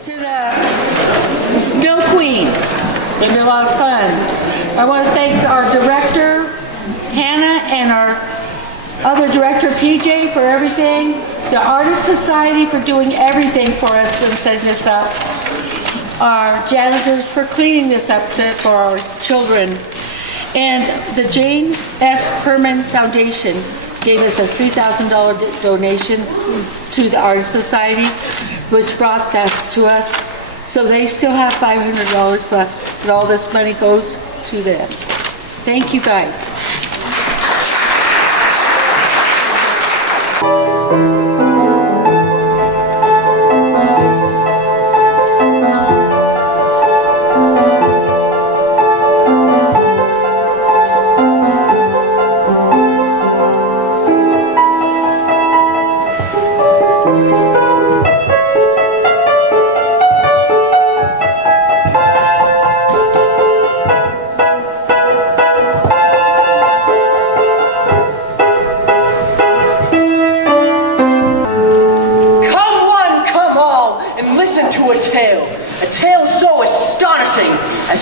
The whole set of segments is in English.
To the Snow Queen. It's been a lot of fun. I want to thank our director, Hannah, and our other director, PJ, for everything. The Artist Society for doing everything for us and setting this up. Our janitors for cleaning this up for our children. And the Jane S. Herman Foundation gave us a $3,000 donation to the Artist Society, which brought that to us. So they still have $500 left, but all this money goes to them. Thank you guys.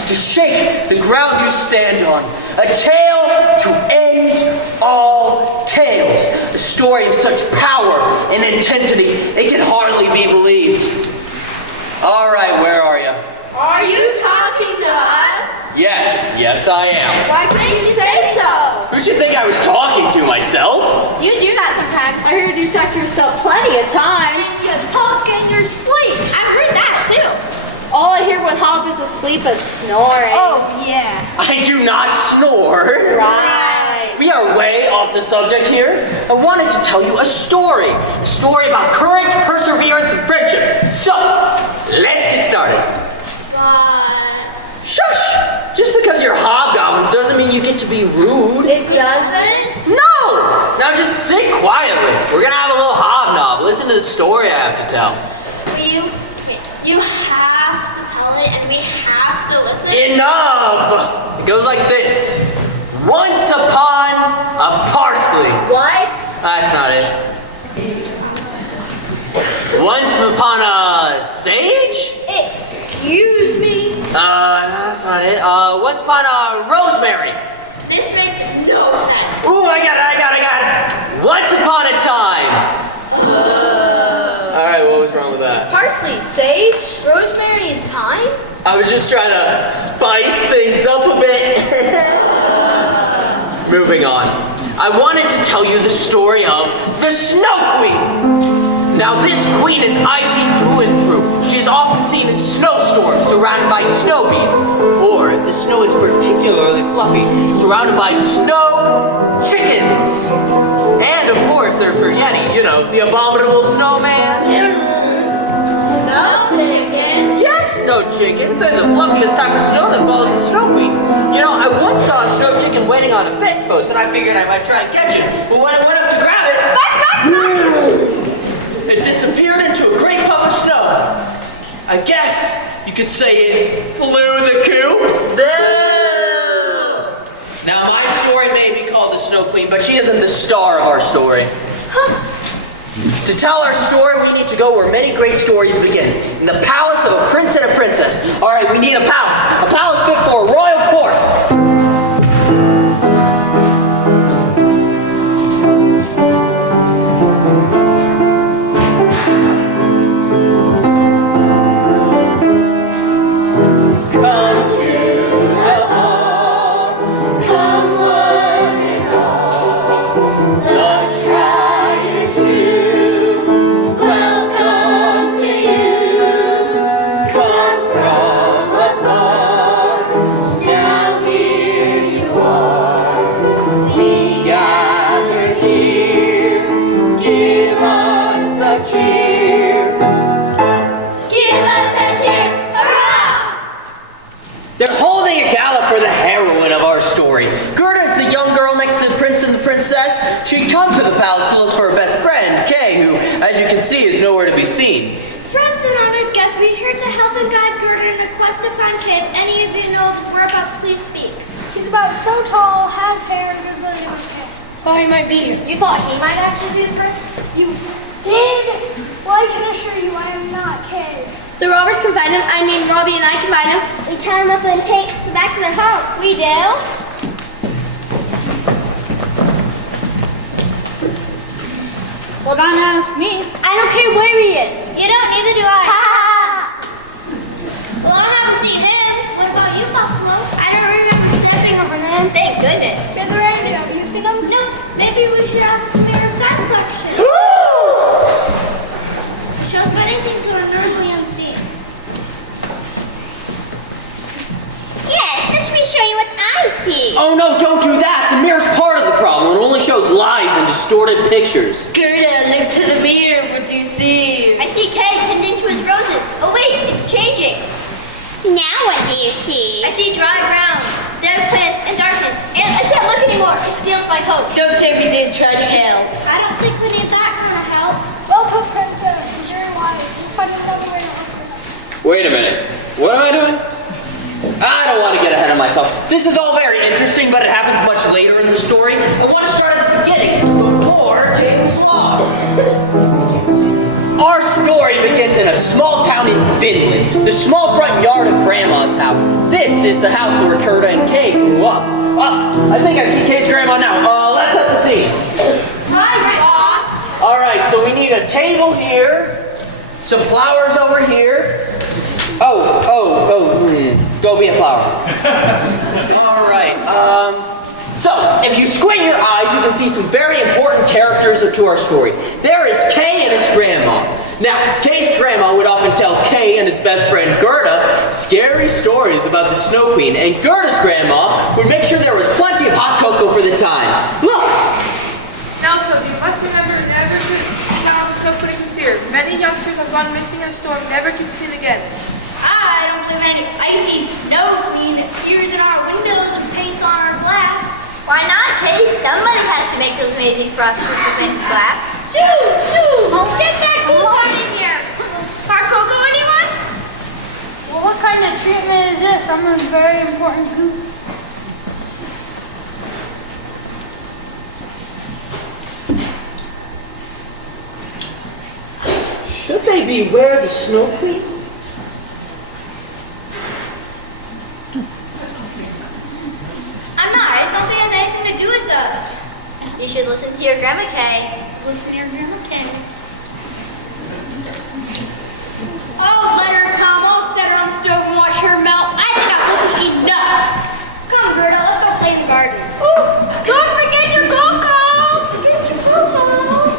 To shake the ground you stand on. A tale to end all tales. A story of such power and intensity, they can hardly be believed. All right, where are you? Are you talking to us? Yes, I am. Why didn't you say so? Who'd you think I was talking to, myself? You do that sometimes. I heard you talk to yourself plenty of times. You talk in your sleep. I've heard that too. All I hear when Hop is asleep is snoring. Oh, yeah. I do not snore. Right. We are way off the subject here. I wanted to tell you a story. A story about courage, perseverance, and friendship. So, let's get started. Shush! Just because you're hobgoblins doesn't mean you get to be rude. It doesn't? No! Now just sit quietly. We're gonna have a little hobnob. Listen to the story I have to tell. You have to tell it and we have to listen. Enough! It goes like this. Once upon a parsley. What? That's not it. Once upon a sage? Excuse me? No, that's not it. Once upon a rosemary. This makes no sense. Ooh, I got it. Once upon a time. Alright, what was wrong with that? Parsley, sage, rosemary, and thyme? I was just trying to spice things up a bit. Moving on. I wanted to tell you the story of the Snow Queen. Now this queen is icy through and through. She is often seen in snowstorms surrounded by snow beasts. Or, if the snow is particularly fluffy, surrounded by snow chickens. And of course there's her Yeti, you know, the abominable snowman. Snow chicken? Yes, snow chickens. They're the fluffiest type of snow that follows the Snow Queen. You know, I once saw a snow chicken waiting on a fence post, and I figured I might try to catch it. But when I went up to grab it, it disappeared into a great puff of snow. I guess you could say it flew the coop. Boo! Now, my story may be called the Snow Queen, but she isn't the star of our story. To tell our story, we need to go where many great stories begin. In the palace of a prince and a princess. All right, we need a palace. A palace fit for a royal court. Gerda is the young girl next to the prince and the princess. She'd come to the palace to look for her best friend, Kay, who, as you can see, is nowhere to be seen. Friends and honored guests, we're here to help and guide Gerda in a quest to find Kay. If any of you know of his whereabouts, please speak. He's about so tall, has hair, and good brother with hair. Thought he might be here. You thought he might actually be the prince? You did? Well, I can assure you I am not Kay. The robbers can find him. I mean, Robbie and I can find him. We tie them up and take them back to their home. We do. Well, don't ask me. I don't care where he is. You don't, neither do I. Well, I haven't seen him. What about you, Buffalo? I don't remember stepping over them. Thank goodness. They're the reindeer. Have you seen them? No, maybe we should ask the mayor of side collection. It shows many things that are normally unseen. Yes, let me show you what I see. Oh no, don't do that! The mirror's part of the problem. It only shows lies and distorted pictures. Gerda, look to the mirror. What do you see? I see Kay tending to his roses. Oh wait, it's changing. Now what do you see? I see dry ground, dead plants, and darkness. And I can't look anymore. It steals my hope. Don't say we did try to help. I don't think we need that kind of help. Well, Pope Princess, is your wife. We'll find another way to help her. Wait a minute. What am I doing? I don't want to get ahead of myself. This is all very interesting, but it happens much later in the story. I want to start at the beginning, before Kay was lost. Our story begins in a small town in Finland, the small front yard of Grandma's house. This is the house where Gerda and Kay grew up. I think I see Kay's grandma now. Let's set the scene. Hi, boss. All right, so we need a table here, some flowers over here. Go be a flower. All right, so if you squint your eyes, you can see some very important characters to our story. There is Kay and his grandma. Now, Kay's grandma would often tell Kay and his best friend Gerda scary stories about the Snow Queen, and Gerda's grandma would make sure there was plenty of hot cocoa for the times. Look! Now, so you must remember never to allow the snow pudding this year. Many youngsters have gone missing in a storm, never to be seen again. I don't believe in any icy snow queen that appears in our windows and paints on our glass. Why not, Kay? Somebody has to make those amazing frosted prevent glass. Shoo! Get that coupon in here! Hot cocoa, anyone? Well, what kind of treatment is this? I'm a very important goop. Should they beware the Snow Queen? I'm not. It's nothing has anything to do with us. You should listen to your grandma, Kay. Listen to your grandma, Kay. Oh, let her come. I'll set her on the stove and watch her melt. I think I've listened enough. Come, Gerda, let's go play in the garden. Ooh, don't forget your cocoa. Forget your cocoa.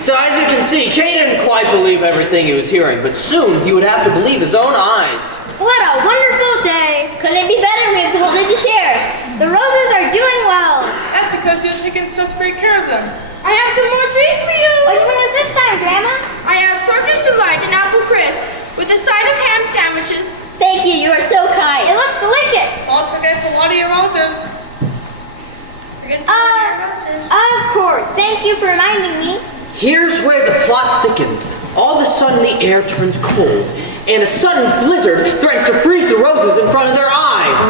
So as you can see, Kay didn't quite believe everything he was hearing, but soon he would have to believe his own eyes. What a wonderful day. Couldn't it be better? We have the whole day to share. The roses are doing well. That's because you've taken such great care of them. I have some more treats for you. Which one is this time, Grandma? I have Turkish delight and apple crisps with a side of ham sandwiches. Thank you. You are so kind. It looks delicious. Don't forget to water your roses. Of course. Thank you for reminding me. Here's where the plot thickens. All of a sudden the air turns cold, and a sudden blizzard threatens to freeze the roses in front of their eyes.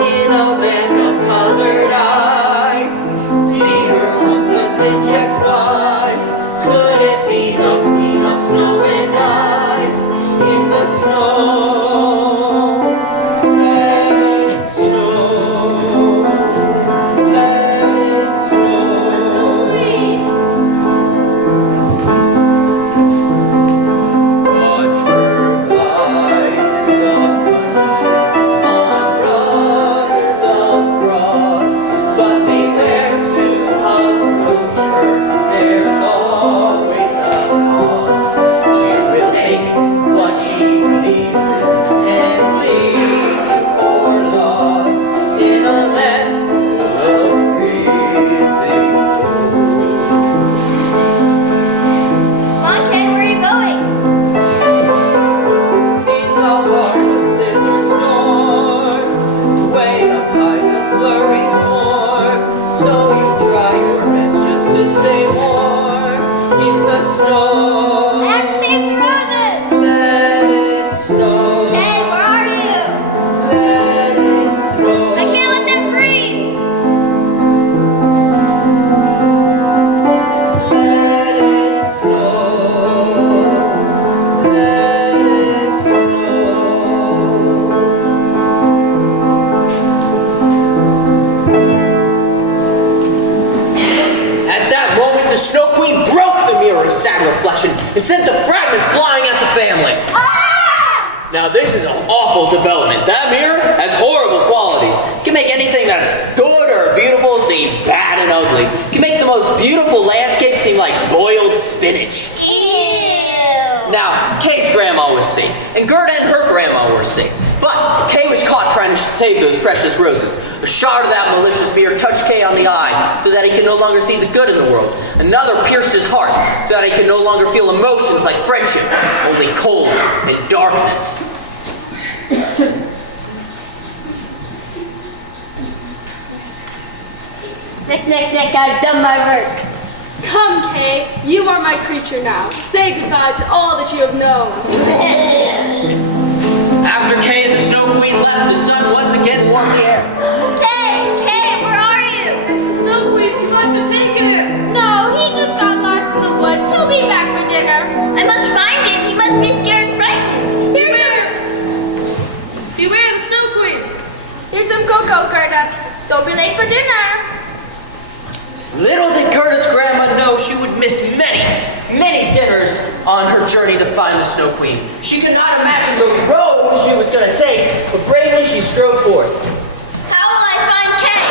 In a land of colored eyes, see her ultimate check twice. Could it be the queen of snow and ice in the snow? and sent the fragments flying at the family. Now this is an awful development. That mirror has horrible qualities. It can make anything that's good or beautiful seem bad and ugly. It can make the most beautiful landscape seem like boiled spinach. Ew. Now, Kay's grandma was safe, and Gerda and her grandma were safe. But Kay was caught trying to save those precious roses. A shard of that malicious beer touched Kay on the eye so that he could no longer see the good in the world. Another pierced his heart so that he could no longer feel emotions like friendship, only cold and darkness. Nick, I've done my work. Come, Kay. You are my creature now. Say goodbye to all that you have known. After Kay and the Snow Queen left, the sun once again warmed the air. Kay, where are you? Snow Queen, you must have taken him. No, he just got lost in the woods. He'll be back for dinner. I must find him. He must be scared and frightened. Beware of the Snow Queen. Here's some cocoa, Gerda. Don't be late for dinner. Little did Gerda's grandma know she would miss many dinners on her journey to find the Snow Queen. She could not imagine the road she was going to take, but bravely she strode forth. How will I find Kay?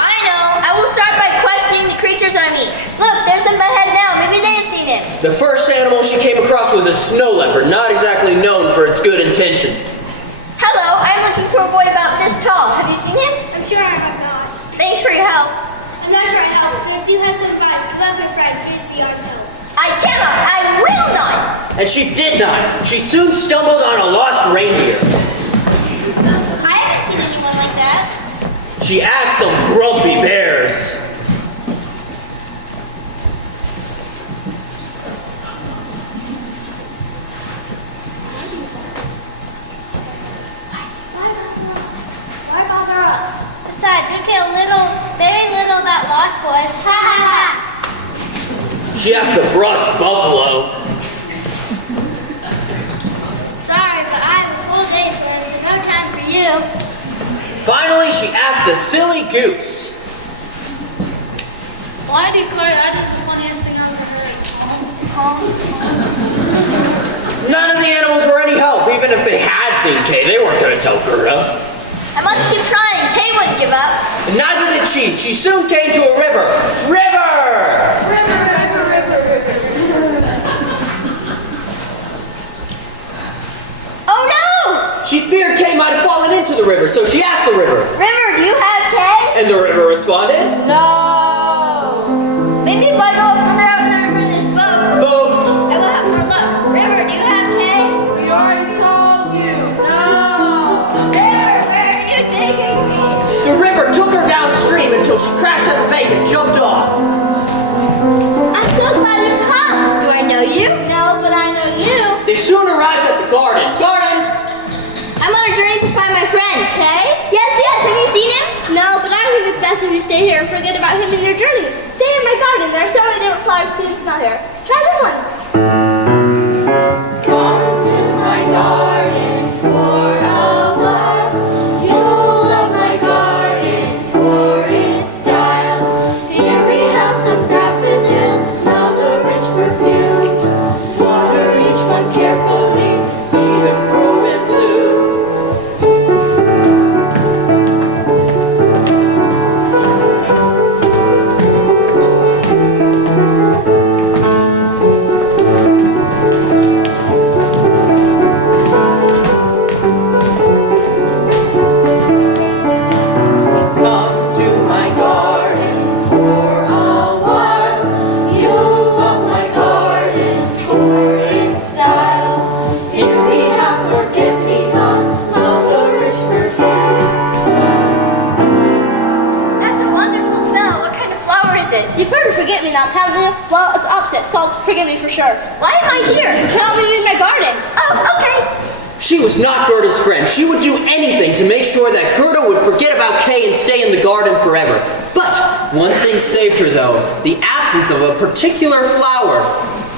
I know. I will start by questioning the creatures I meet. Look, there's them ahead now. Maybe they have seen him. The first animal she came across was a snow leopard, not exactly known for its good intentions. Hello, I'm looking for a boy about this tall. Have you seen him? I'm sure I have not. Thanks for your help. I'm not sure I help, but I do have some advice. I love my friend, please be on help. I cannot. I will not. And she did not. She soon stumbled on a lost reindeer. I haven't seen anyone like that. She asked some grumpy bears. Why bother us? Besides, we get very little of that lost boys. Ha ha ha. She asked the brusque buffalo. Sorry, but I have a full day planned, so no time for you. Finally, she asked the silly goose. Why do you declare that is the funniest thing I've ever heard? None of the animals were any help. Even if they had seen Kay, they weren't going to tell Gerda. I must keep trying. Kay wouldn't give up. And neither did she. She soon came to a river. Oh no! She feared Kay might have fallen into the river, so she asked the river. River, do you have Kay? And the river responded, No. Maybe if I go further out in the river in this boat, boom. I will have more luck. River, do you have Kay? We already told you. No. River, where are you taking me? The river took her downstream until she crashed at the bank and jumped off. I'm so glad you've come. Do I know you? No, but I know you. They soon arrived at the garden. I'm on a journey to find my friend, Kay? Yes, have you seen him? No, but I think it's best if you stay here and forget about him in your journey. Stay in my garden. There are so many different flowers to see and smell here. Try this one. Come to my garden for a while. You'll love my garden for its style. Here we have some daffodils, smell the rich perfume. Water each one carefully, see them grow and bloom. You've heard of forget-me-nots, haven't you? Well, it's opposite. It's called forget-me for sure. Why am I here? Help me in my garden. Oh, okay. She was not Gerda's friend. She would do anything to make sure that Gerda would forget about Kay and stay in the garden forever. But one thing saved her, though, the absence of a particular flower.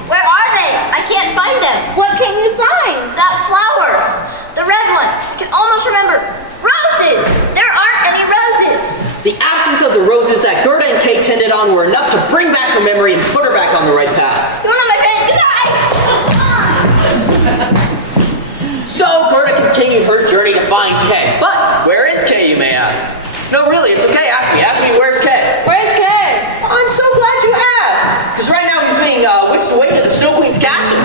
Where are they? I can't find them. What can you find? That flower. The red one. I can almost remember. Roses! There aren't any roses. The absence of the roses that Gerda and Kay tended on were enough to bring back her memory and put her back on the right path. You're not my friend. Goodbye. continued her journey to find Kay. But where is Kay, you may ask? No, really, it's okay. Ask me, where's Kay? Where's Kay? I'm so glad you asked. Because right now he's being whisked away to the Snow Queen's castle.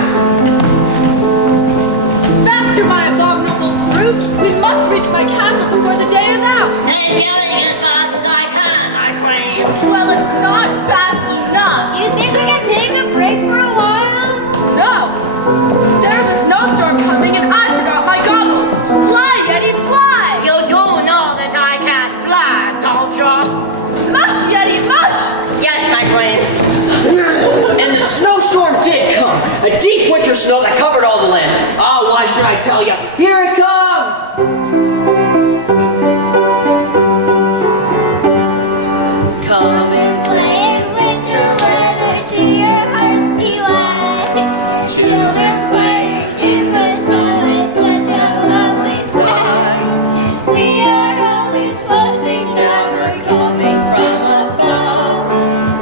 Faster, my abominable brute! We must reach my castle before the day is out! I'm going as fast as I can, my queen. Well, it's not fast enough! You think we can take a break for a while? No! There's a snowstorm coming and I forgot my goggles! Fly, Yeti, fly! You do know that I can't fly, don't you? Mush, Yeti, mush! Yes, my queen. And the snowstorm did come. A deep winter snow that covered all the land. Oh, why should I tell you? Here it comes! Come and play in winter weather to your heart's delight. Children playing in the snow is such a lovely sight. We are always floating down, we're coming from above.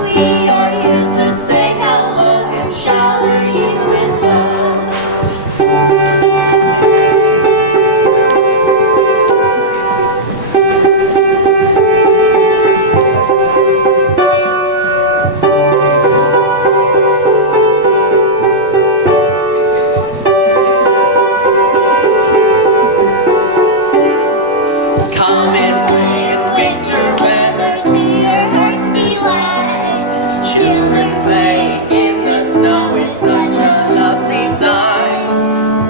We are here to say hello and shower you with love. Come and play in Winter weather to your heart's delight. Children playing in the snow is such a lovely sight.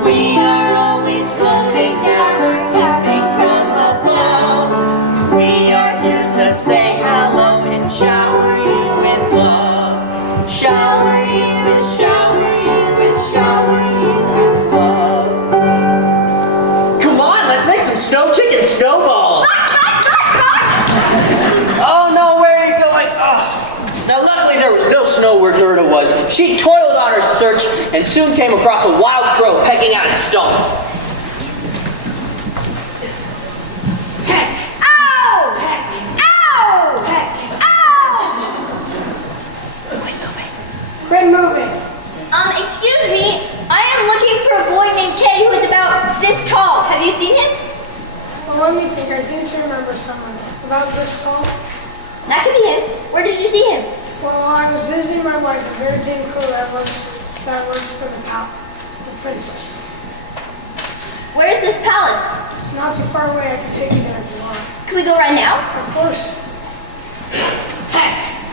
We are always floating down, we're coming from above. We are here to say hello and shower you with love. Shower you with, shower you with, shower you with love. Come on, let's make some snow chicken snowballs. Oh no, where are you going? Oh. Now luckily there was no snow where Gerda was. She toiled on her search and soon came across a wild crow pecking at a stump. Ow! Ow! Ow! Quit moving. Excuse me. I am looking for a boy named Kay who is about this tall. Have you seen him? Well, let me think. I seem to remember someone. About this tall? That could be him. Where did you see him? Well, I was visiting my wife, a very tame crew that works for the princess. Where is this palace? It's not too far away. I can take you there if you want. Can we go right now? Of course.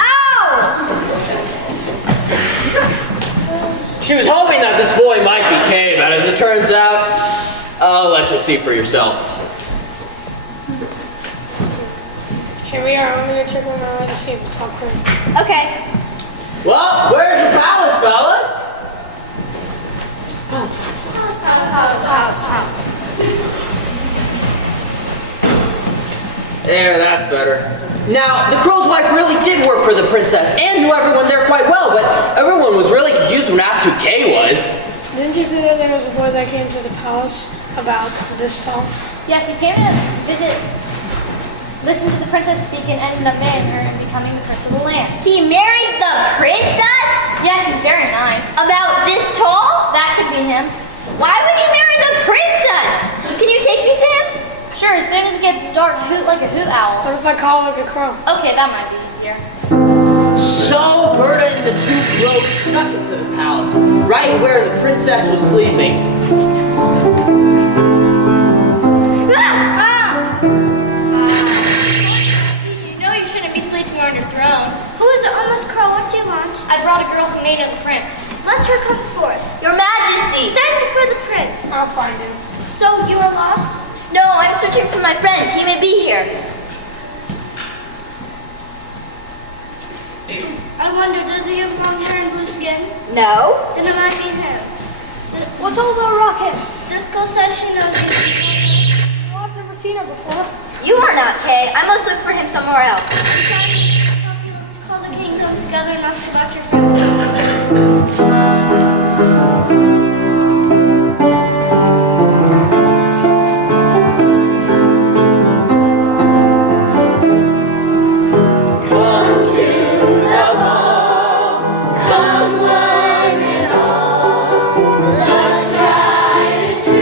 Ow! She was hoping that this boy might be Kay, but as it turns out, I'll let you see for yourself. Here we are. I'm going to check on my to see if it's all clear. Okay. Well, where's your palace, fellas? There, that's better. Now, the crow's wife really did work for the princess and knew everyone there quite well, but everyone was really confused when asked who Kay was. Didn't you say that there was a boy that came to the palace about this tall? Yes, he came to visit, listen to the princess speak, and ended up marrying her and becoming the prince of the land. He married the princess? Yes, he's very nice. About this tall? That could be him. Why would he marry the princess? Can you take me to him? Sure, as soon as it gets dark, hoot like a hoot owl. What if I call like a crow? Okay, that might be easier. So, Gerda and the two rode stuck into the palace, right where the princess was sleeping. You know you shouldn't be sleeping on your throne. Who is it, almost Carl? What do you want? I brought a girl who made the prince. Let her come forth. Your Majesty. Send for the prince. I'll find him. So you are lost? No, I'm searching for my friend. He may be here. I wonder, does he have long hair and blue skin? No. Then it might be him. What's all about Rocket? This girl says she knows you. Well, I've never seen her before. You are not Kay. I must look for him somewhere else. Let's call the kingdom together and ask about your friend. Let's try to do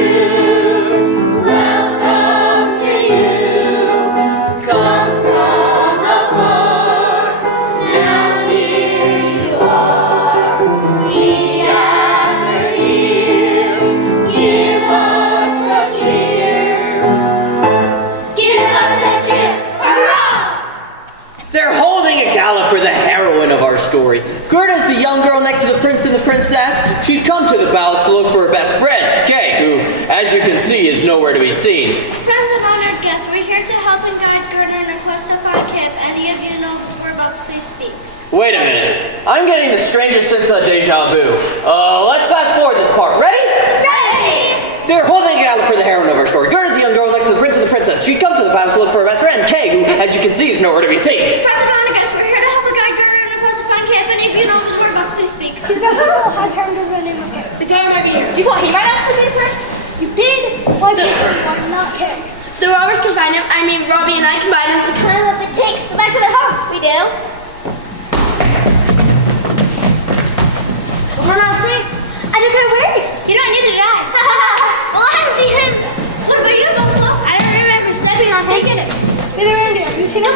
story. Gerda's the young girl next to the prince and the princess. She'd come to the palace to look for her best friend, Kay, who, as you can see, is nowhere to be seen. Friends and honored guests, we're here to help and guide Gerda in her quest to find Kay. If any of you know the whereabouts, please speak. Wait a minute. I'm getting the strangest sense of deja vu. Let's fast forward this part. Ready? Ready! They're holding it out for the heroine of our story. Gerda's the young girl next to the prince and the princess. She'd come to the palace to look for her best friend, Kay, who, as you can see, is nowhere to be seen. Friends and honored guests, we're here to help and guide Gerda in her quest to find Kay. If any of you know the whereabouts, please speak. He's got some little high term to the name of Kay. The time might be here. You thought he might actually be a prince? You did? Why not Kay? The robbers can find him. I mean, Robbie and I can find him. Time up it takes to go back to the house. We do. Run out of sleep. I don't know where he is. You don't need to die. Well, I haven't seen him. What about you, Buffalo? I don't remember stepping on him. Neither Randy. Have you seen him?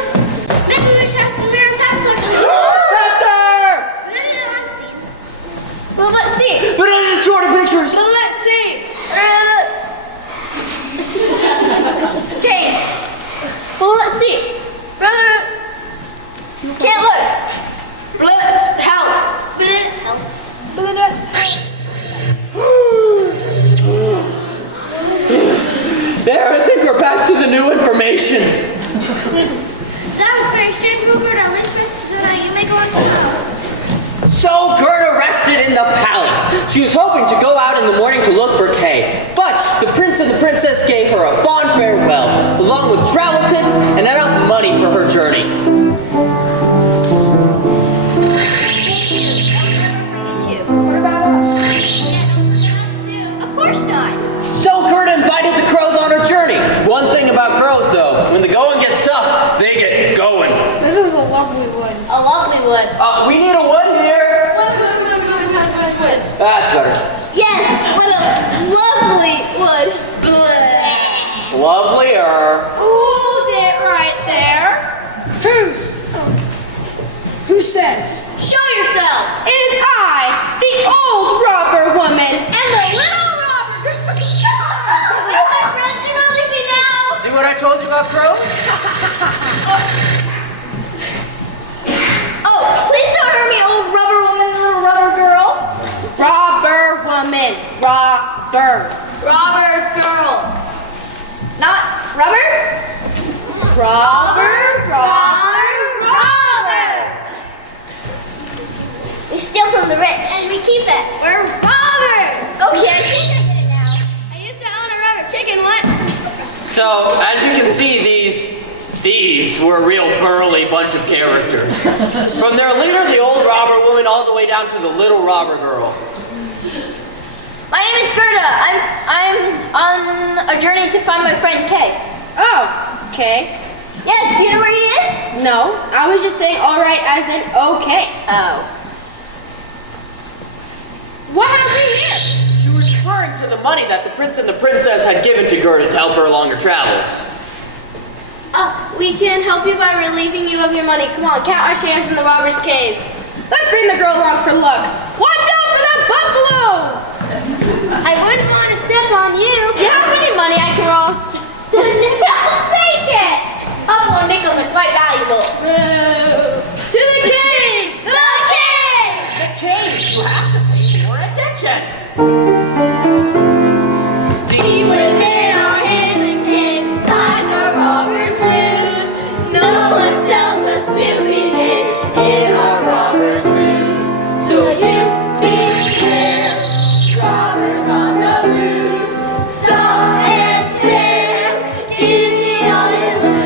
Maybe we should ask the mayor of Southland. Faster! Well, let's see. But on the sort of pictures. Well, let's see. Change. Well, let's see. Can't look. Let's help. There, I think we're back to the new information. That was very strange, Rupert. At least rest of the night. You may go on to the house. So Gerda rested in the palace. She was hoping to go out in the morning to look for Kay. But the prince and the princess gave her a fond farewell, along with travel tips and enough money for her journey. What about us? Of course not. So Gerda invited the crows on her journey. One thing about crows, though, when the going gets tough, they get going. This is a lovely wood. A lovely wood. We need a wood here. Wood. That's better. Yes, what a lovely wood. Lovelier. Hold it right there. Who says? Show yourself. It is I, the old robber woman, and the little robber. You're my friend. You don't leave me now. See what I told you about crows? Oh, please don't hurt me, old rubber woman, little rubber girl. Robber woman. Robber. Robber girl. Not rubber? Robber. We steal from the rich. And we keep it. We're robbers. Okay, I think I get it now. I used to own a rubber chicken once. So, as you can see, these were a real burly bunch of characters. From their leader, the old robber woman, all the way down to the little robber girl. My name is Gerda. I'm on a journey to find my friend Kay. Oh, okay. Yes, do you know where he is? No, I was just saying all right as in okay. Oh. What happened here? She was referring to the money that the prince and the princess had given to Gerda to help her along her travels. We can help you by relieving you of your money. Come on, count our shares in the robber's cave. Let's bring the girl along for luck. Watch out for that buffalo! I wouldn't want to step on you. You have any money I can roll? I'll take it. Buffalo nickels are quite valuable. To the cave! The cave! The cave! You have to pay more attention! Deep within our hidden cave lies our robbers' roost. No one tells us to behave in our robbers' roost. So you beware, robbers on the loose. Stop and stare, give me all your loot.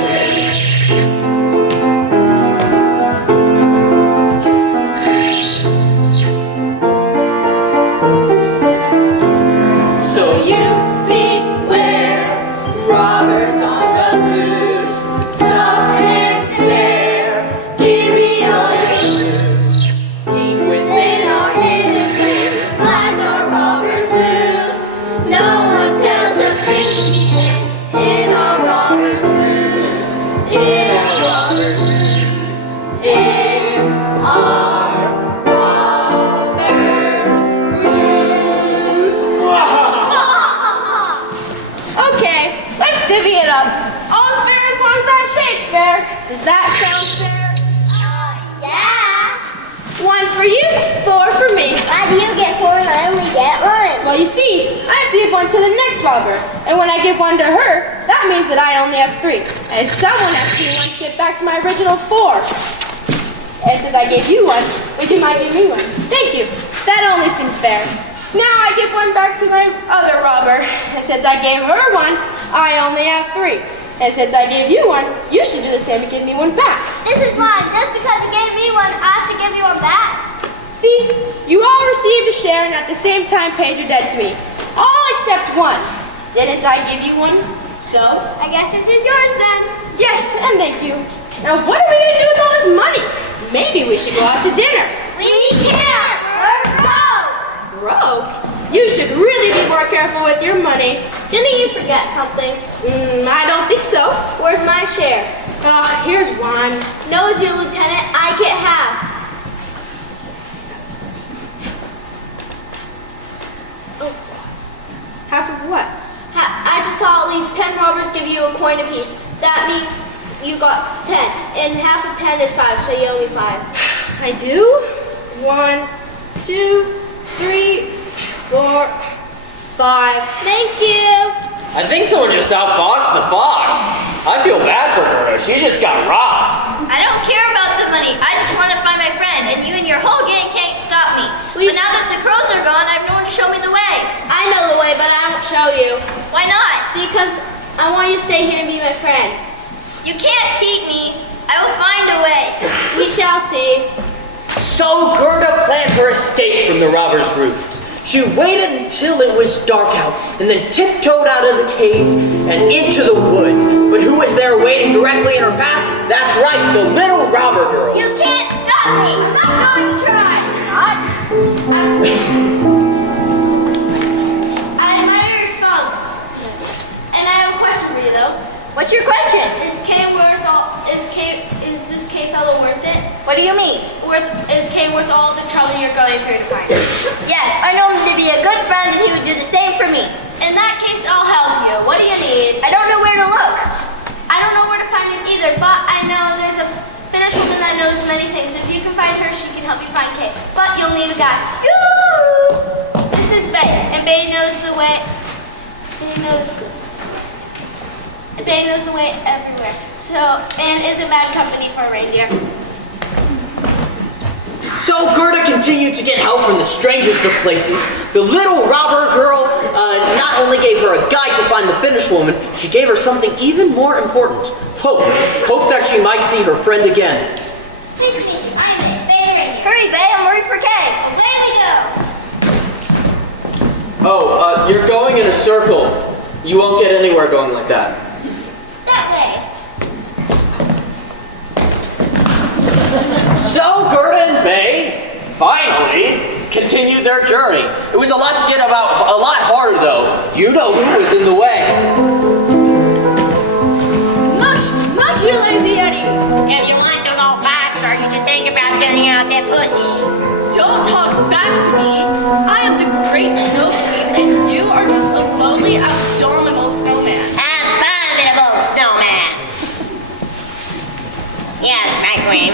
Well, you see, I have to give one to the next robber. And when I give one to her, that means that I only have 3. And someone has to be one to get back to my original 4. And since I gave you one, would you mind giving me one? Thank you. That only seems fair. Now I give one back to my other robber. And since I gave her one, I only have 3. And since I gave you one, you should do the same and give me one back. This is mine. Just because you gave me one, I have to give you one back. See, you all received a share and at the same time paid your debt to me. All except one. Didn't I give you one? So? I guess it is yours then. Yes, and thank you. Now what are we going to do with all this money? Maybe we should go out to dinner. We can't. We're broke. Broke? You should really be more careful with your money. Didn't you forget something? I don't think so. Where's my share? Here's one. No, as your lieutenant, I get half. Half of what? I just saw at least 10 robbers give you a coin apiece. That means you got 10. And half of 10 is 5, so you owe me 5. I do? 1, 2, 3, 4, 5. Thank you. I think someone just outfoxed the fox. I feel bad for her. She just got robbed. I don't care about the money. I just want to find my friend, and you and your whole gang can't stop me. But now that the crows are gone, I have no one to show me the way. I know the way, but I won't show you. Why not? Because I want you to stay here and be my friend. You can't keep me. I will find a way. We shall see. So Gerda planned her escape from the robbers' roost. She waited until it was dark out and then tiptoed out of the cave and into the woods. But who was there waiting directly in her path? That's right, the little robber girl. You can't stop me. I'm not going to try. Not? I admire your song. And I have a question for you, though. What's your question? Is this cave fellow worth it? What do you mean? Is Kay worth all the trouble you're going through to find him? Yes, I know him to be a good friend, and he would do the same for me. In that case, I'll help you. What do you need? I don't know where to look. I don't know where to find him either, but I know there's a Finnish woman that knows many things. If you can find her, she can help you find Kay. But you'll need a guide. This is Bay, and Bay knows the way. Bay knows the way everywhere. So, and isn't bad company for a reindeer. So Gerda continued to get help from the strangest of places. The little robber girl not only gave her a guide to find the Finnish woman, she gave her something even more important. Hope. Hope that she might see her friend again. Please meet you. I'm Bay. Bay the reindeer. Hurry, Bay. I'm worried for Kay. Away we go. Oh, you're going in a circle. You won't get anywhere going like that. That way. So Gerda and Bay finally continued their journey. It was a lot harder though. You know who was in the way. Mush, you lazy Yeti! If you want to go faster, you should think about getting out that pussy. Don't talk back to me. I am the great snow queen, and you are just a lowly, abdominal snowman. Abominable snowman. Yes, my queen.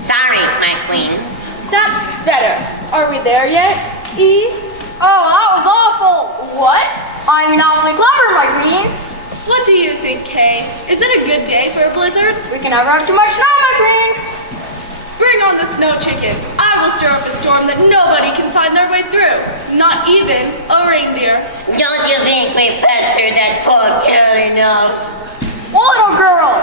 Sorry, my queen. That's better. Are we there yet, E? Oh, that was awful. What? I'm not only clever, my queen. What do you think, Kay? Is it a good day for a blizzard? We can never have too much snow, my queen. Bring on the snow chickens. I will stir up a storm that nobody can find their way through. Not even a reindeer. Don't you think we've pestered that poor girl enough? Little girl.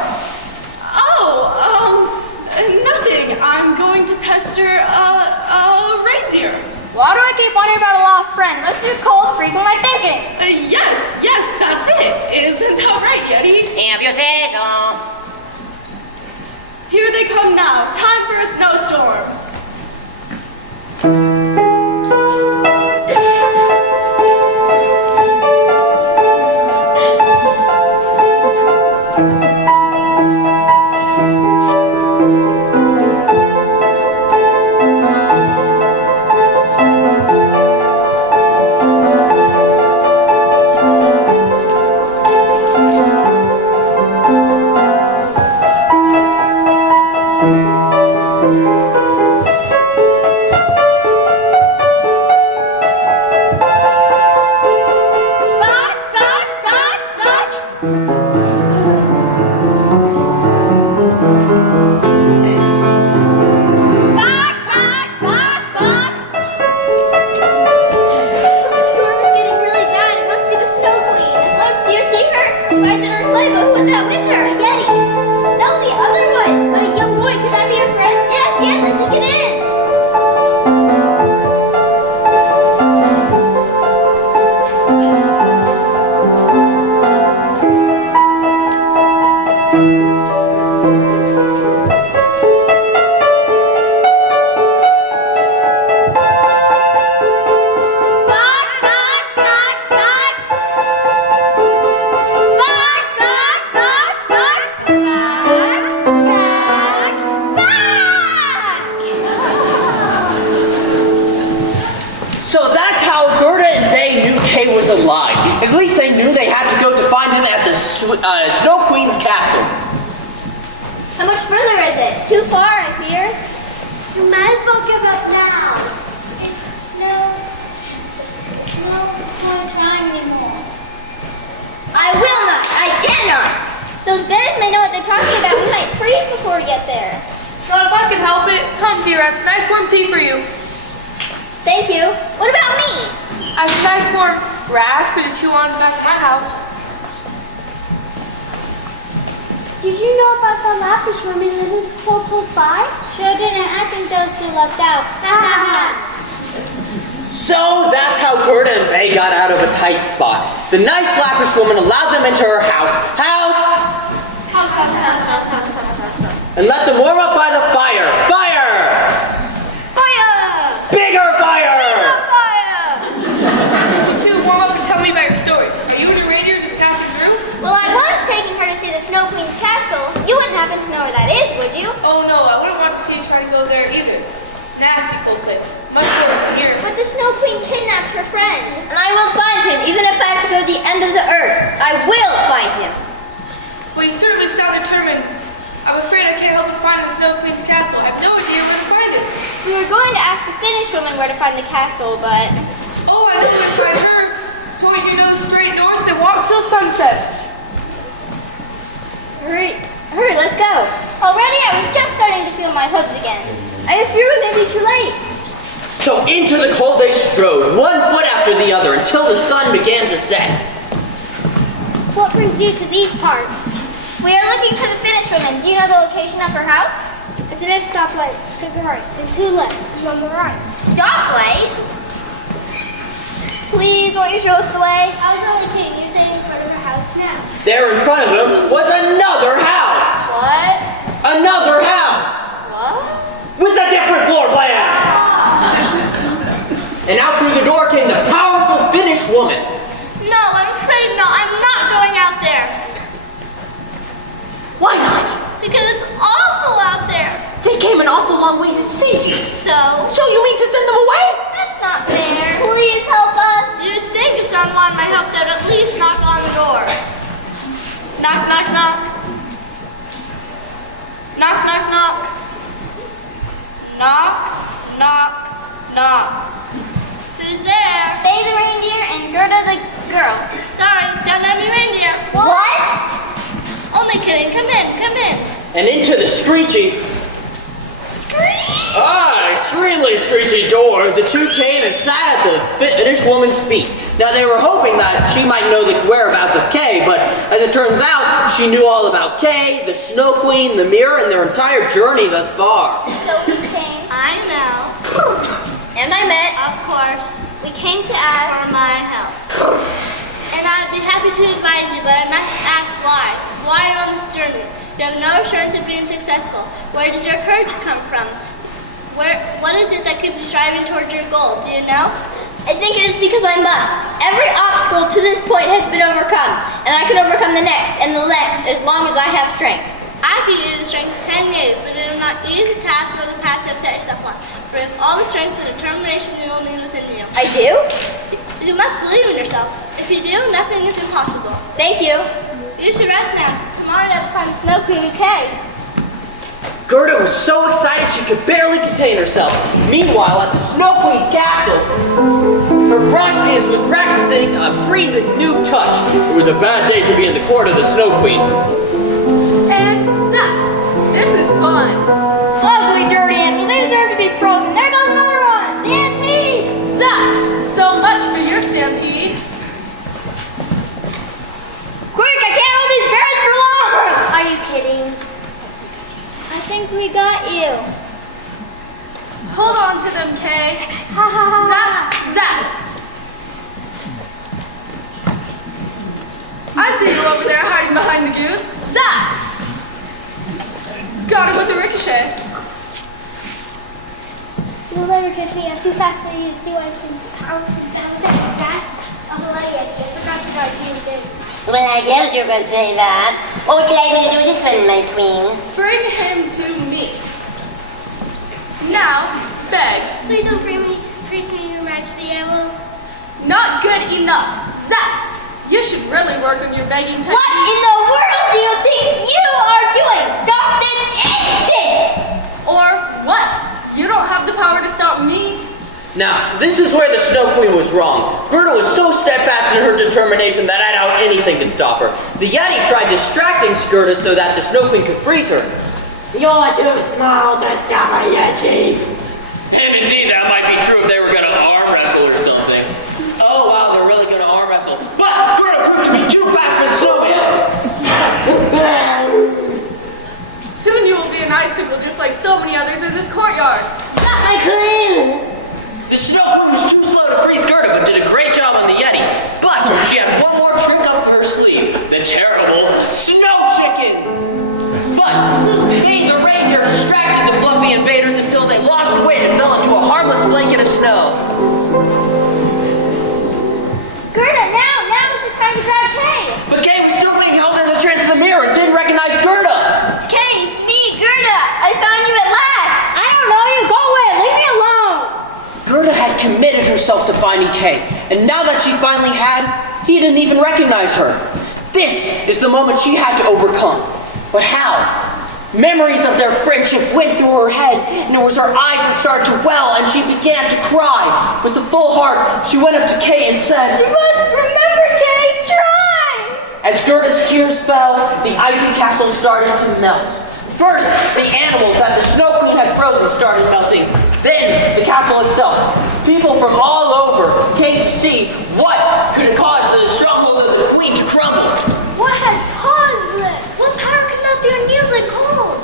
Nothing. I'm going to pester a reindeer. Why do I keep wondering about a lost friend? Must be cold freezing my thinking. Yes, that's it. Isn't that right, Yeti? If you say so. Here they come now. Time for a snowstorm. at the Snow Queen's castle. How much further is it? Too far, I fear. You might as well give up now. It's no point trying anymore. I will not. I cannot. Those bears may know what they're talking about. We might freeze before we get there. Well, if I can help it, come, dear. I have some nice warm tea for you. Thank you. What about me? I have some nice warm grass for you to chew on back at my house. Did you know about the Lappish women living so close by? Sure didn't. I think those two left out. So that's how Gerda and May got out of a tight spot. The nice Lappish woman allowed them into her house. And let them warm up by the fire. Fire! Bigger fire! You two warm up and tell me about your story. Are you and your reindeer just passing through? Well, I was taking her to see the Snow Queen's castle. You wouldn't happen to know where that is, would you? Oh no, I wouldn't want to see you try to go there either. Nasty cold place. Much worse than here. But the Snow Queen kidnapped her friend. And I will find him, even if I have to go to the end of the earth. I will find him. Well, you certainly sound determined. I'm afraid I can't help with finding the Snow Queen's castle. I have no idea where to find it. We were going to ask the Finnish woman where to find the castle, but... Oh, I know where to find her. Point your nose straight north and walk till sunset. Hurry, let's go. Already I was just starting to feel my hooves again. I fear we may be too late. So into the cold they strode, one foot after the other, until the sun began to set. What brings you to these parts? We are looking for the Finnish woman. Do you know the location of her house? It's the next stoplight. To the right, then 2 lefts, on the right. Stoplight? Please, won't you show us the way? I was only kidding. You're saying in front of her house now. There in front of them was another house! What? Another house! What? With a different floor plan! And out through the door came the powerful Finnish woman. No, I'm afraid not. I'm not going out there. Why not? Because it's awful out there. They came an awful long way to see you. So you mean to send them away? That's not fair. Please help us. you'd think if someone wanted my help, they'd at least knock on the door. Knock, knock, knock. Knock, knock, knock. Knock, knock, knock. Who's there? They the reindeer and Gerda the girl. Sorry, don't have any reindeer. What? Only kidding. Come in, come in. And into the screechy, Scream! extremely screechy door, the two came and sat at the Finnish woman's feet. Now they were hoping that she might know the whereabouts of Kay, but as it turns out, she knew all about Kay, the Snow Queen, the mirror, and their entire journey thus far. So we came. I know. And I met. Of course. We came to ask. For my help. And I'd be happy to advise you, but I must ask why. Why are you on this journey? You have no assurance of being successful. Where does your courage come from? What is it that keeps you striving towards your goal? Do you know? I think it is because I must. Every obstacle to this point has been overcome, and I can overcome the next and the next as long as I have strength. I could use the strength of 10 years, but it is not easy task or the path you have set yourself on. For if all the strength and determination you will need within you. I do? You must believe in yourself. If you do, nothing is impossible. Thank you. You should rest now. Tomorrow you have to find the Snow Queen and Kay. Gerda was so excited she could barely contain herself. Meanwhile, at the Snow Queen's castle, her frostiness was practicing a freezing new touch. It was a bad day to be in the court of the Snow Queen. And zap! This is fun. Ugly, dirty animals. They deserve to be frozen. There goes another one. Stampede! Zap! So much for your stampede. Quick, I can't hold these bears for long! Are you kidding? I think we got you. Hold on to them, Kay. Ha ha ha. Zap! Zap! I see you over there hiding behind the goose. Zap! Got him with the ricochet. You'll never catch me. I'm too fast for you to see what I can pounce and pounce and fast. I'm a Yeti. I forgot to buy change it. Well, I guess you could say that. What would you like me to do this one, my queen? Bring him to me. Now, beg. Please don't freeze me, Your Majesty. I will. Not good enough. Zap! You should really work on your begging technique. What in the world do you think you are doing? Stop this instant! Or what? You don't have the power to stop me. Now, this is where the Snow Queen was wrong. Gerda was so steadfast in her determination that I doubt anything could stop her. The Yeti tried distracting Gerda so that the Snow Queen could freeze her. You're too small to stop a Yeti. And indeed, that might be true if they were going to arm wrestle or something. Oh, wow, they're really going to arm wrestle. But Gerda proved to be too fast for the Snow Queen. Soon you will be an icicle just like so many others in this courtyard. Stop my queen! The Snow Queen was too slow to freeze Gerda, but did a great job on the Yeti. But she had one more trick up her sleeve. The terrible snow chickens. But they, the reindeer, distracted the fluffy invaders until they lost weight and fell into a harmless blanket of snow. Gerda, now is the time to grab Kay. But Kay was still being held in the trance of the mirror and didn't recognize Gerda. Kay, it's me, Gerda. I found you at last. I don't know you. Go away. Leave me alone. Gerda had committed herself to finding Kay, and now that she finally had, he didn't even recognize her. This is the moment she had to overcome. But how? Memories of their friendship went through her head, and it was her eyes that started to well, and she began to cry. With a full heart, she went up to Kay and said, You must remember, Kay. Try. As Gerda's tears fell, the icy castle started to melt. First, the animals that the Snow Queen had frozen started melting. Then, the castle itself. People from all over came to see what could have caused the stronghold of the Queen to crumble. What has caused it? What power could not the unusually cold?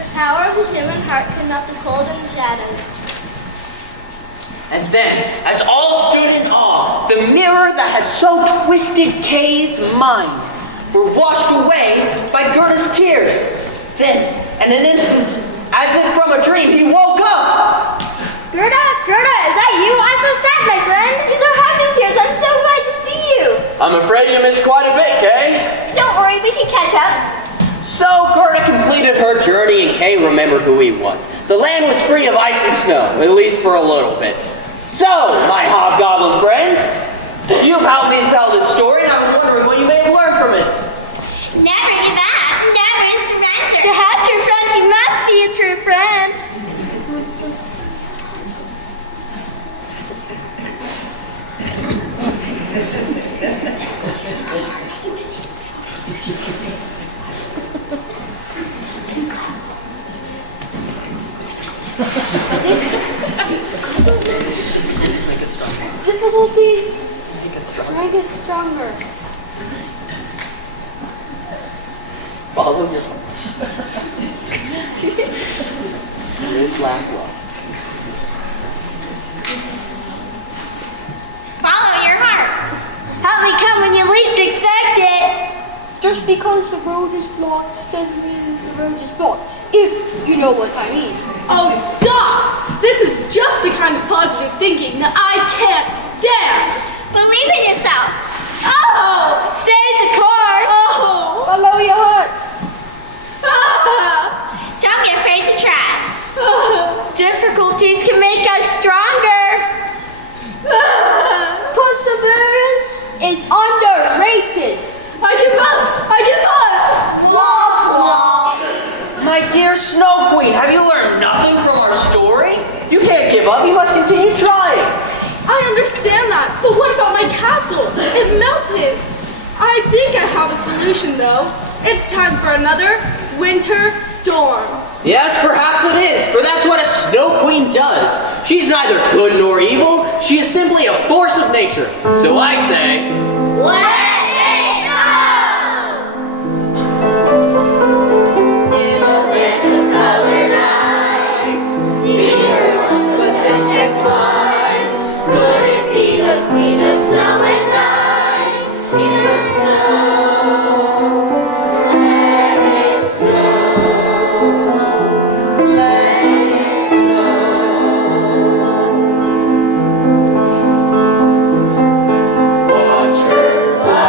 The power of the human heart could not be cold and shadowed. And then, as all stood in awe, the mirror that had so twisted Kay's mind were washed away by Gerda's tears. Then, in an instant, as if from a dream, he woke up. Gerda, is that you? I'm so sad, my friend. These are happy tears. I'm so glad to see you. I'm afraid you missed quite a bit, Kay. Don't worry, we can catch up. So Gerda completed her journey and Kay remembered who he was. The land was free of ice and snow, at least for a little bit. So, my Hobgoblin friends, you've helped me tell this story and I was wondering what you may have learned from it. Never give up, never surrender. To have true friends, you must be a true friend. Difficulties make it stronger. Follow your heart. Red black rock. Follow your heart. Help me come when you least expect it. Just because the road is blocked doesn't mean the road is blocked. If you know what I mean. Oh, stop! This is just the kind of positive thinking that I can't stand. Believe in yourself. Oh! Stay in the car. Oh! Follow your heart. Ah! Don't be afraid to try. Difficulties can make us stronger. Perseverance is underrated. I give up! Womp womp. My dear Snow Queen, have you learned nothing from our story? You can't give up, you must continue trying. I understand that, but what about my castle? It melted. I think I have a solution though. It's time for another winter storm. Yes, perhaps it is, for that's what a Snow Queen does. She's neither good nor evil, she is simply a force of nature. So I say, Let it In a land of colored eyes, see her once but then check twice. Could it be the queen of snow and ice? In the snow, let it snow, let it snow. Watch her fly.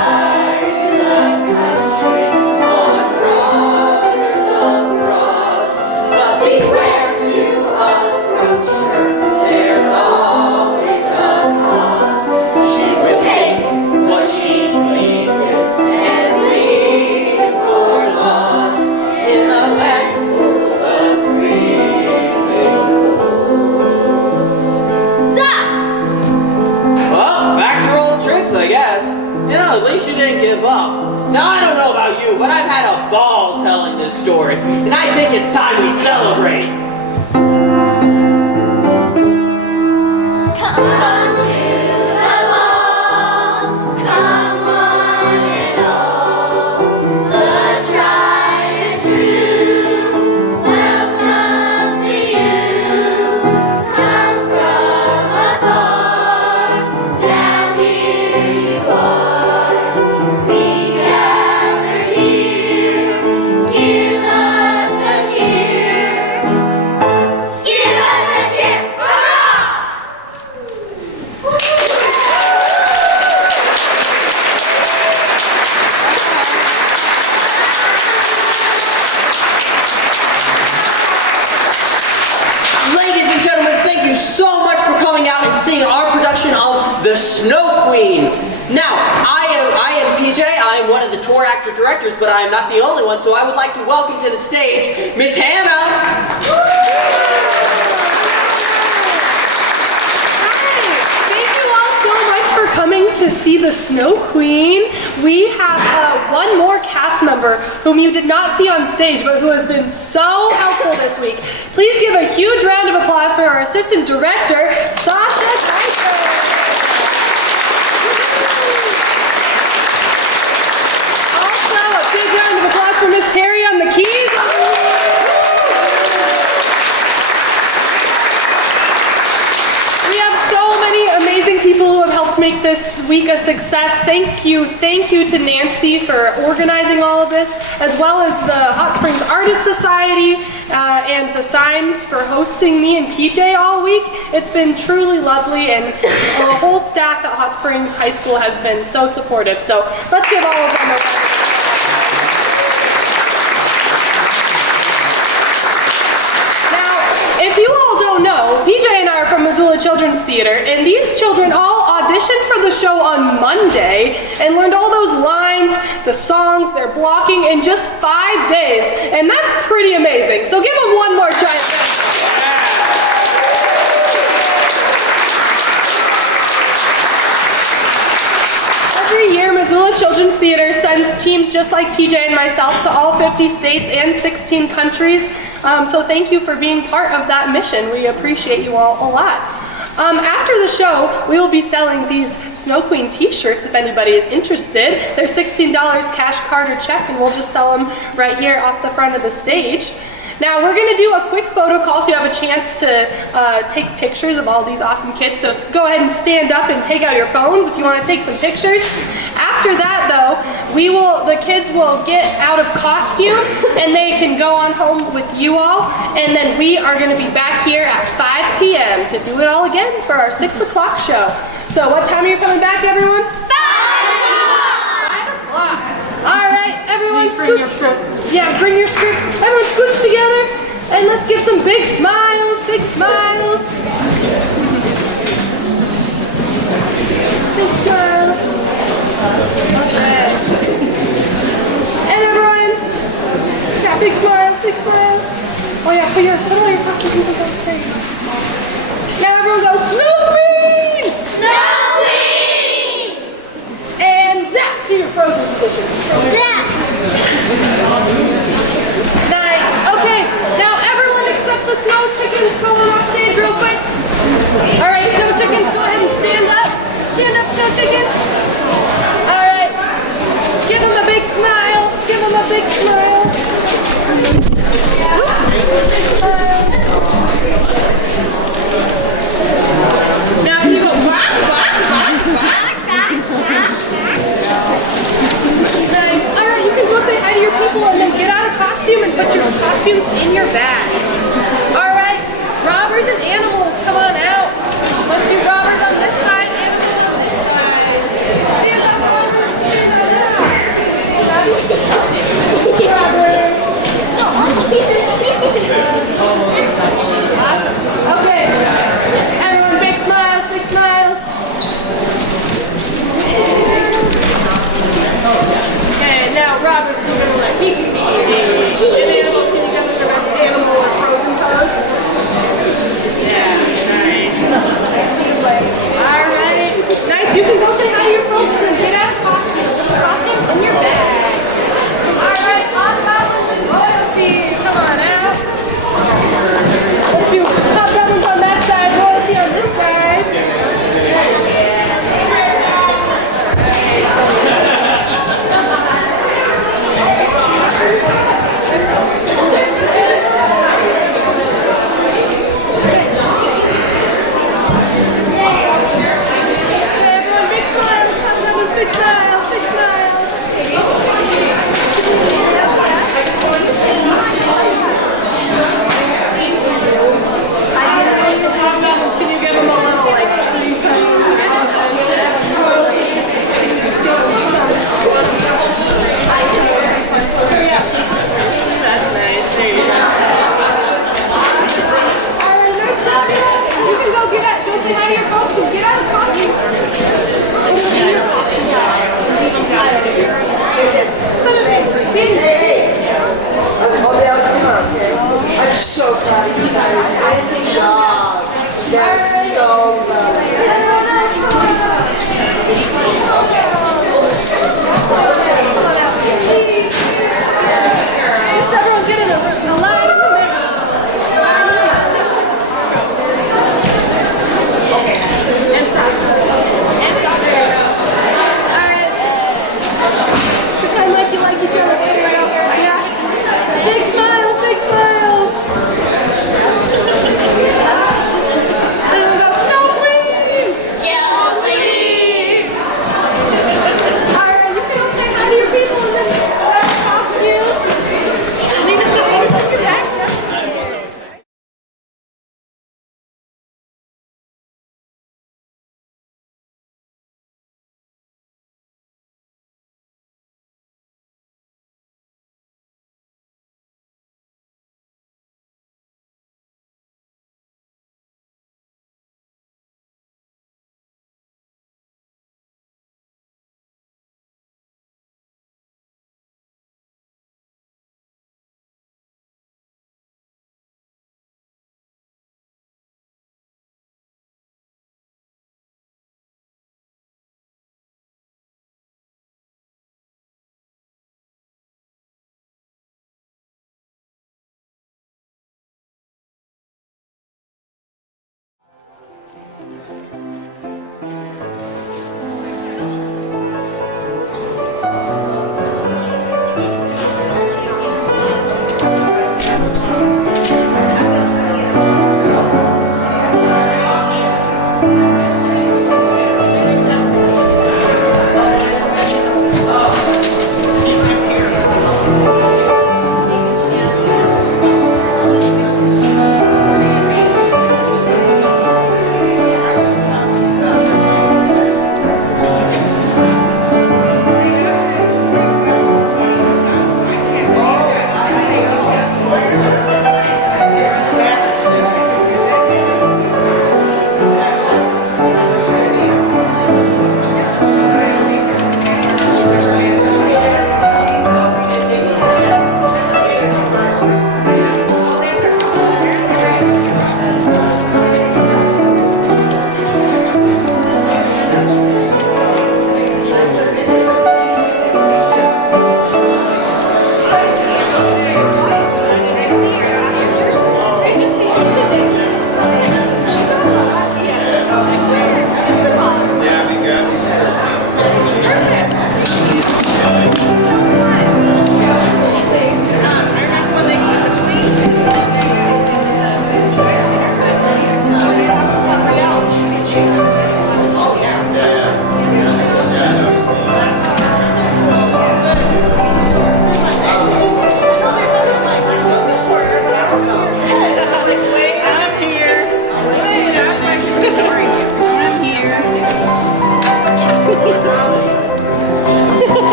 You know, at least you didn't give up. Now, I don't know about you, but I've had a ball telling this story, and I think it's time we celebrate. Come to the ball, come on and all, the tried and true, welcome to you. Come from afar, now here you are, we gather here, give us a cheer, hurrah! Ladies and gentlemen, thank you so much for coming out and seeing our production of The Snow Queen. Now, I am PJ, I am one of the tour actor directors, but I am not the only one, so I would like to welcome to the stage Miss Hannah. Thank you all so much for coming to see the Snow Queen. We have one more cast member whom you did not see on stage, but who has been so helpful this week. Please give a huge round of applause for our assistant director, Sasha Tyson. Also, a big round of applause for Miss Terry on the keys. We have so many amazing people who have helped make this week a success. Thank you to Nancy for organizing all of this, as well as the Hot Springs Artist Society and the Symes for hosting me and PJ all week. It's been truly lovely, and the whole staff at Hot Springs High School has been so supportive. So let's give all of them a round. If you all don't know, PJ and I are from Missoula Children's Theater, and these children all auditioned for the show on Monday and learned all those lines, the songs, their blocking in just 5 days, and that's pretty amazing. So give them one more giant round. Every year, Missoula Children's Theater sends teams just like PJ and myself to all 50 states and 16 countries. So thank you for being part of that mission. We appreciate you all a lot. After the show, we will be selling these Snow Queen t-shirts if anybody is interested. They're $16 cash, card, or check, and we'll just sell them right here off the front of the stage. Now, we're going to do a quick photo call so you have a chance to take pictures of all these awesome kids. So go ahead and stand up and take out your phones if you want to take some pictures. After that, though, the kids will get out of costume and they can go on home with you all. And then we are going to be back here at 5 p.m. to do it all again for our 6 o'clock show. So what time are you coming back, everyone? 5 o'clock. All right, everyone, Bring your scripts. Yeah, bring your scripts. Everyone scooch together, and let's give some big smiles, big smiles. Big smiles. Okay. And everyone, yeah, big smiles, big smiles. Oh yeah, put all your costumes on the screen. Now everyone go, Snow Queen! Snow Queen! And Zach, do your frozen position. Zach! Nice. Okay, now everyone except the snow chickens going off stage real quick. All right, snow chickens, go ahead and stand up. Stand up, snow chickens. All right. Give them a big smile. Give them a big smile. Big smile. Now you go quack, quack, quack, quack. Nice. All right, you can go say hi to your people and then get out of costume and put your costumes in your bag. All right, robbers and animals, come on out. Let's do robbers on this side, animals on this side. Stand up, robbers, stand up. Robbers. Awesome. Okay, everyone, big smiles, big smiles. Okay, now robbers moving away. And animals, can you come to the rest animal or frozen pose?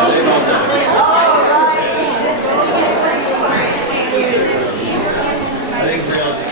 I think